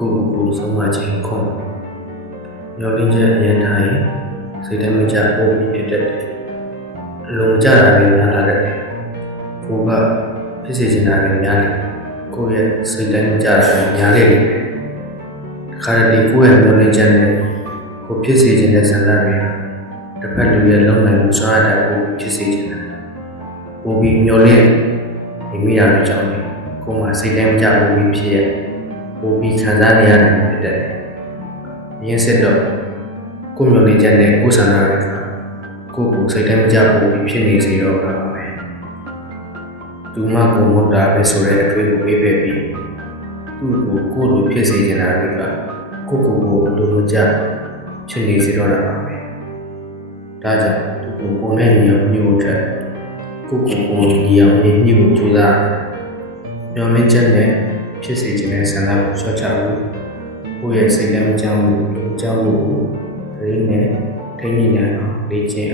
ကိုယ့်ကိုယ်ကိုဆုံးမခြင်းခွန်မျောလင်းချက်အရင်တိုင်းစိတ်ထဲမှာကြပို့ပြီးဖြစ်တတ်တယ်အလုံးကြတာတွေများလာတတ်တယ်ကိုယ်ကဖြစ်စေချင်တာတွေများတယ်ကိုယ့်ရဲ့စိတ်ထဲမှာကြတာတွေများလေတယ်ခါရတဲ့ကိုယ့်ရဲ့မျောလင်းချက်နဲ့ကိုယ်ဖြစ်စေချင်တဲ့ဆန္ဒတွေတစ်ဖက်လူရဲ့လုံနိုင်မှုစွမ်းအားတဲ့ကိုယ်ဖြစ်စေချင်တာပို့ပြီးမျောလင်းနေမိတာတွေကြောင့်ကိုယ်မှာစိတ်ထဲမှာကြပို့ပြီးဖြစ်ရဲ့ ပိုပြီးခံစားနေရတယ်ဖြစ်တယ်။ရင်းစစ်တော့ကိုယ်မျိုးလေးချက်နဲ့ကိုယ်ဆန္ဒတွေကကိုယ့်ကိုယ်စိတ်ထဲမကြပိုပြီးဖြစ်နေစေတော့တာပါပဲ။သူမကိုမတ်တာပဲဆိုတဲ့အထွေကိုပေးပဲပြီးသူ့ကိုကိုယ်လိုဖြစ်စေချင်တာတွေကကိုယ့်ကိုယ်ကိုလိုမကြဖြစ်နေစေတော့တာပါပဲ။ဒါကြောင့်သူကိုကိုယ်နဲ့ညီအောင်ညှိဖို့အတွက်ကိုယ့်ကိုယ်ကိုညီအောင်ညှိဖို့ကြိုးစားမျှော်လင့်ချက်နဲ့ ဖြစ်စေခြင်းနဲ့ဆန္ဒကိုလျှော့ချဖို့ကိုယ့်ရဲ့စိတ်ထဲမကြောက်ဘူးလူကြောက်လို့ကိုယ်ရင်းနဲ့ထိန်းညှိနိုင်အောင်လေ့ကျင့်